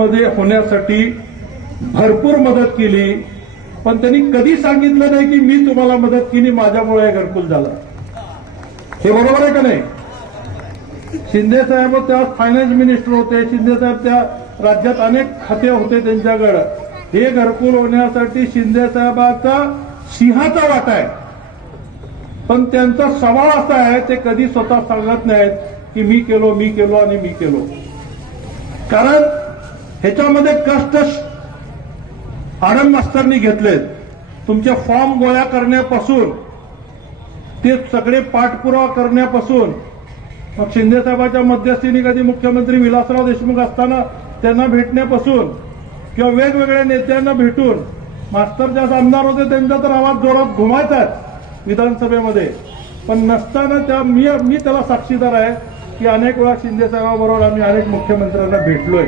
मध्ये होण्यासाठी भरपूर मदत केली पण त्यांनी कधी सांगितलं नाही की मी तुम्हाला मदत केली माझ्यामुळे हे घरकुल झालं. हे बरोबर आहे का नाही? शिंदे साहेब त्या फायनान्स मिनिस्टर होते शिंदे साहेब त्या राज्यात अनेक खाते होते त्यांच्याकडं. हे घरकुल होण्यासाठी शिंदे साहेबाचा सिंहाचा वाटा आहे. पण त्यांचा सवाल असा आहे ते कधी स्वतः सांगत नाहीत की मी केलो मी केलो आणि मी केलो. कारण ह्याच्यामध्ये कष्ट आनंद मास्तरनी घेतलेत. तुमचे फॉर्म गोळा करण्यापासून ते सगळे पाठपुरावा करण्यापासून मग शिंदेसाहेबांच्या मध्यस्थीने कधी मुख्यमंत्री विलासराव देशमुख असताना त्यांना भेटण्यापासून किंवा वेगवेगळ्या नेत्यांना भेटून मास्तर ज्या आमदार होते त्यांचा तर आवाज जोरात घुमायचाच विधानसभेमध्ये. पण नसताना त्या मी मी त्याला साक्षीदार आहे की अनेक वेळा शिंदेसाहेबाबरोबर आम्ही अनेक मुख्यमंत्र्यांना भेटलोय.